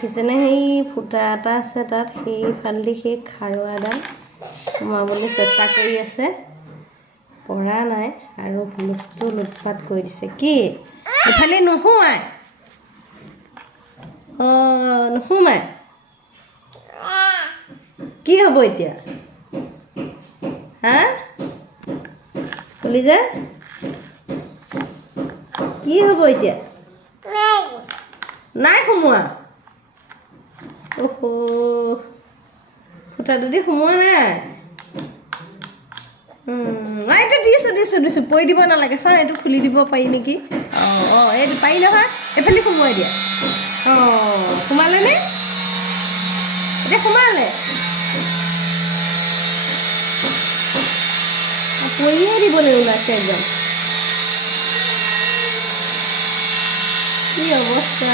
দেখিছেনে সেই ফুটা এটা আছে তাত সেইফালেদি সেই খাৰুৱাডাল সোমাবলৈ চেষ্টা কৰি আছে পৰা নাই আৰু হুলস্থুল উৎপাত কৰি দিছে কি ইফালে নোসোমায় নোসোমায় কি হ'ব এতিয়া হা কলি যে কি হ'ব এতিয়া নাই সোমোৱা ওহো ফুটাটো দি সোমোৱা নাই এইটো দিছোঁ পৰি দিব নালাগে চা এইটো খুলি দিব পাৰি নেকি এইটো পাৰি নহয় এইফালে সোমোৱাই দিয়া সোমালেনে এতিয়া সোমালে পৰিয়ে দিবলৈ ওলাইছে একদম কি অৱস্থা